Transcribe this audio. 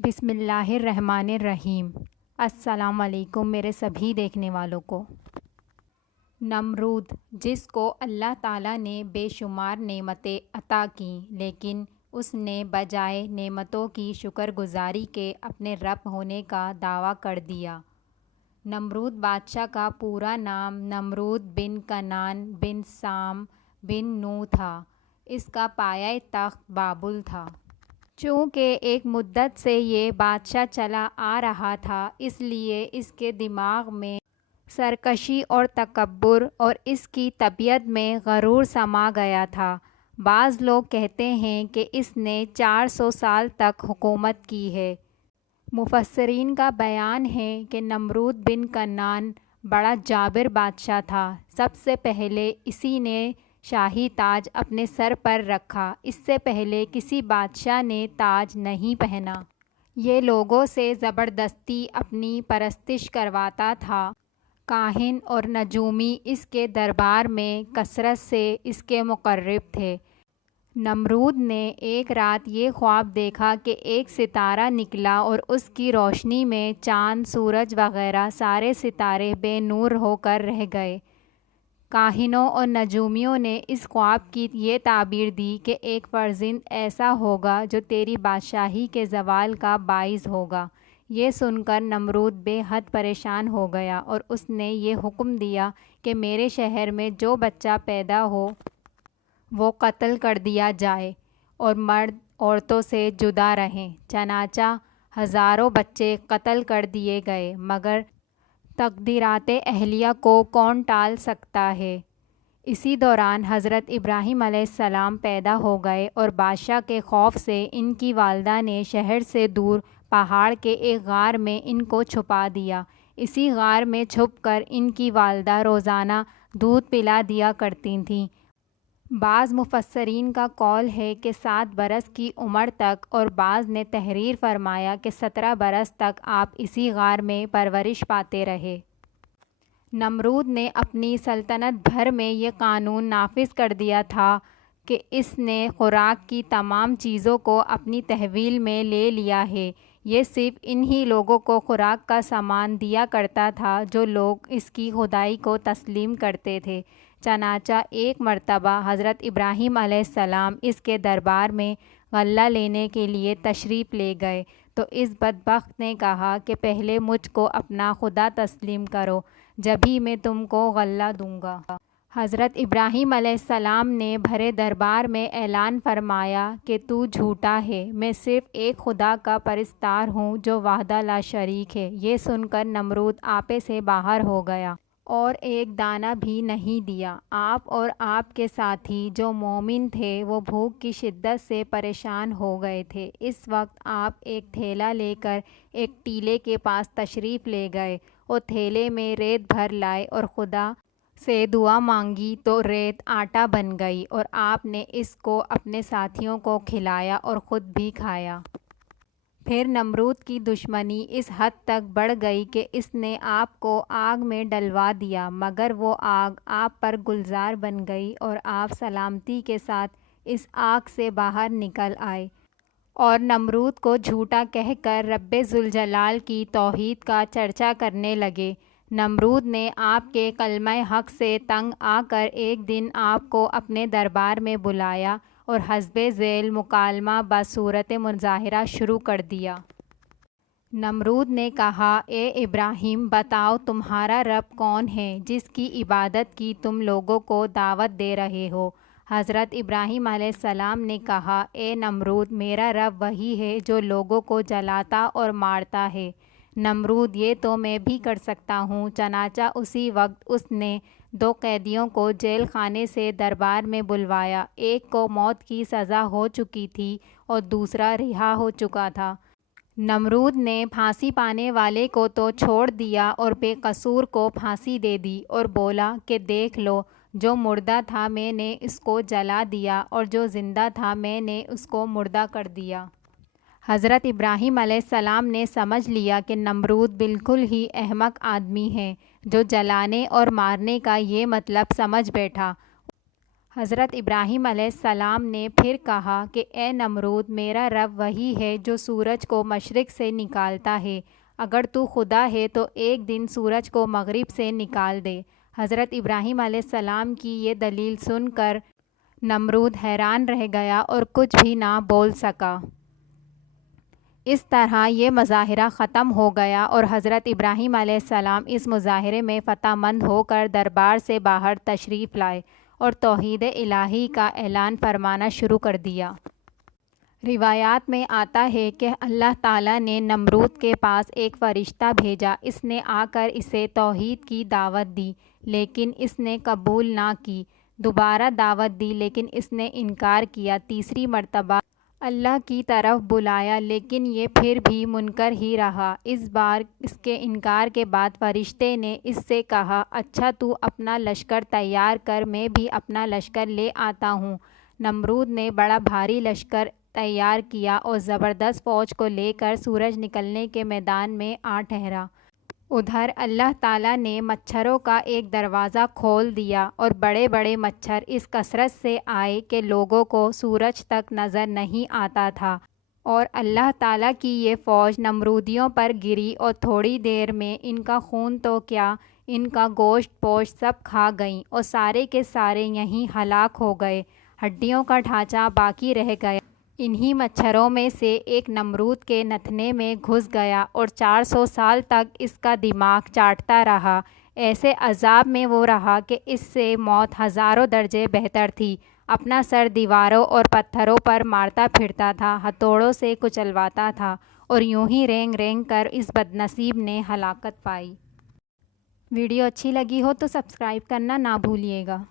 بسم اللہ الرحمن الرحیم۔ السلام علیکم میرے سبھی دیکھنے والوں کو۔ نمرود، جس کو اللہ تعالیٰ نے بے شمار نعمتیں عطا کیں لیکن اس نے بجائے نعمتوں کی شکر گزاری کے اپنے رب ہونے کا دعویٰ کر دیا۔ نمرود بادشاہ کا پورا نام نمرود بن کنعان بن سام بن نوح تھا۔ اس کا پایہ تخت بابل تھا۔ چونکہ ایک مدت سے یہ بادشاہ چلا آ رہا تھا، اس لیے اس کے دماغ میں سرکشی اور تکبر اور اس کی طبیعت میں غرور سما گیا تھا۔ بعض لوگ کہتے ہیں کہ اس نے 400 سال تک حکومت کی ہے۔ مفسرین کا بیان ہے کہ نمرود بن کنعان بڑا جابر بادشاہ تھا۔ سب سے پہلے اسی نے شاہی تاج اپنے سر پر رکھا۔ اس سے پہلے کسی بادشاہ نے تاج نہیں پہنا۔ یہ لوگوں سے زبردستی اپنی پرستش کرواتا تھا۔ کاہن اور نجومی اس کے دربار میں کثرت سے اس کے مقرب تھے۔ نمرود نے ایک رات یہ خواب دیکھا کہ ایک ستارہ نکلا اور اس کی روشنی میں چاند، سورج وغیرہ سارے ستارے بے نور ہو کر رہ گئے۔ کاہنوں اور نجومیوں نے اس خواب کی یہ تعبیر دی کہ ایک فرزند ایسا ہوگا جو تیری بادشاہی کے زوال کا باعث ہوگا۔ یہ سن کر نمرود بے حد پریشان ہو گیا اور اس نے یہ حکم دیا کہ میرے شہر میں جو بچہ پیدا ہو وہ قتل کر دیا جائے اور مرد عورتوں سے جدا رہیں۔ چنانچہ ہزاروں بچے قتل کر دیے گئے، مگر تقدیرات الہیہ کو کون ٹال سکتا ہے۔ اسی دوران حضرت ابراہیم علیہ السلام پیدا ہو گئے اور بادشاہ کے خوف سے ان کی والدہ نے شہر سے دور پہاڑ کے ایک غار میں ان کو چھپا دیا۔ اسی غار میں چھپ کر ان کی والدہ روزانہ دودھ پلا دیا کرتی تھیں۔ بعض مفسرین کا قول ہے کہ 7 برس کی عمر تک، اور بعض نے تحریر فرمایا کہ 17 برس تک آپ اسی غار میں پرورش پاتے رہے۔ نمرود نے اپنی سلطنت بھر میں یہ قانون نافذ کر دیا تھا کہ اس نے خوراک کی تمام چیزوں کو اپنی تحویل میں لے لیا ہے۔ یہ صرف انہی لوگوں کو خوراک کا سامان دیا کرتا تھا جو لوگ اس کی خدائی کو تسلیم کرتے تھے۔ چنانچہ ایک مرتبہ حضرت ابراہیم علیہ السلام اس کے دربار میں غلہ لینے کے لیے تشریف لے گئے تو اس بدبخت نے کہا کہ پہلے مجھ کو اپنا خدا تسلیم کرو، جبھی میں تم کو غلہ دوں گا۔ حضرت ابراہیم علیہ السلام نے بھرے دربار میں اعلان فرمایا کہ تو جھوٹا ہے، میں صرف ایک خدا کا پرستار ہوں جو وحدہ لا شریک ہے۔ یہ سن کر نمرود آپے سے باہر ہو گیا اور ایک دانہ بھی نہیں دیا۔ آپ اور آپ کے ساتھی جو مومن تھے وہ بھوک کی شدت سے پریشان ہو گئے تھے۔ اس وقت آپ ایک تھیلا لے کر ایک ٹیلے کے پاس تشریف لے گئے اور تھیلے میں ریت بھر لائے اور خدا سے دعا مانگی تو ریت آٹا بن گئی، اور آپ نے اس کو اپنے ساتھیوں کو کھلایا اور خود بھی کھایا۔ پھر نمرود کی دشمنی اس حد تک بڑھ گئی کہ اس نے آپ کو آگ میں ڈلوا دیا، مگر وہ آگ آپ پر گلزار بن گئی اور آپ سلامتی کے ساتھ اس آگ سے باہر نکل آئے اور نمرود کو جھوٹا کہہ کر رب ذوالجلال کی توحید کا چرچا کرنے لگے۔ نمرود نے آپ کے کلمہ حق سے تنگ آ کر ایک دن آپ کو اپنے دربار میں بلایا اور حسب ذیل مکالمہ بصورت مظاہرہ شروع کر دیا۔ نمرود نے کہا، اے ابراہیم، بتاؤ تمہارا رب کون ہے جس کی عبادت کی تم لوگوں کو دعوت دے رہے ہو؟ حضرت ابراہیم علیہ السلام نے کہا، اے نمرود، میرا رب وہی ہے جو لوگوں کو جلاتا اور مارتا ہے۔ نمرود، یہ تو میں بھی کر سکتا ہوں۔ چنانچہ اسی وقت اس نے 2 قیدیوں کو جیل خانے سے دربار میں بلوایا۔ ایک کو موت کی سزا ہو چکی تھی اور دوسرا رہا ہو چکا تھا۔ نمرود نے پھانسی پانے والے کو تو چھوڑ دیا اور بے قصور کو پھانسی دے دی اور بولا کہ دیکھ لو، جو مردہ تھا میں نے اس کو جلا دیا اور جو زندہ تھا میں نے اس کو مردہ کر دیا۔ حضرت ابراہیم علیہ السلام نے سمجھ لیا کہ نمرود بالکل ہی احمق آدمی ہے، جو جلانے اور مارنے کا یہ مطلب سمجھ بیٹھا۔ حضرت ابراہیم علیہ السلام نے پھر کہا کہ اے نمرود، میرا رب وہی ہے جو سورج کو مشرق سے نکالتا ہے، اگر تو خدا ہے تو ایک دن سورج کو مغرب سے نکال دے۔ حضرت ابراہیم علیہ السلام کی یہ دلیل سن کر نمرود حیران رہ گیا اور کچھ بھی نہ بول سکا۔ اس طرح یہ مظاہرہ ختم ہو گیا اور حضرت ابراہیم علیہ السلام اس مظاہرے میں فتح مند ہو کر دربار سے باہر تشریف لائے اور توحید الہی کا اعلان فرمانا شروع کر دیا۔ روایات میں آتا ہے کہ اللہ تعالیٰ نے نمرود کے پاس ایک فرشتہ بھیجا، اس نے آ کر اسے توحید کی دعوت دی لیکن اس نے قبول نہ کی، دوبارہ دعوت دی لیکن اس نے انکار کیا، تیسری مرتبہ اللہ کی طرف بلایا لیکن یہ پھر بھی منکر ہی رہا۔ اس بار اس کے انکار کے بعد فرشتے نے اس سے کہا، اچھا تو اپنا لشکر تیار کر، میں بھی اپنا لشکر لے آتا ہوں۔ نمرود نے بڑا بھاری لشکر تیار کیا اور زبردست فوج کو لے کر سورج نکلنے کے میدان میں آ ٹھہرا۔ ادھر اللہ تعالیٰ نے مچھروں کا ایک دروازہ کھول دیا اور بڑے بڑے مچھر اس کثرت سے آئے کہ لوگوں کو سورج تک نظر نہیں آتا تھا، اور اللہ تعالیٰ کی یہ فوج نمرودیوں پر گری اور تھوڑی دیر میں ان کا خون تو کیا، ان کا گوشت پوشت سب کھا گئیں اور سارے کے سارے یہیں ہلاک ہو گئے، ہڈیوں کا ڈھانچہ باقی رہ گیا۔ انہی مچھروں میں سے ایک نمرود کے نتھنے میں گھس گیا اور 400 سال تک اس کا دماغ چاٹتا رہا۔ ایسے عذاب میں وہ رہا کہ اس سے موت ہزاروں درجے بہتر تھی۔ اپنا سر دیواروں اور پتھروں پر مارتا پھرتا تھا، ہتھوڑوں سے کچلواتا تھا اور یوں ہی رینگ رینگ کر اس بدنصیب نے ہلاکت پائی۔ ویڈیو اچھی لگی ہو تو سبسکرائب کرنا نہ بھولیے گا۔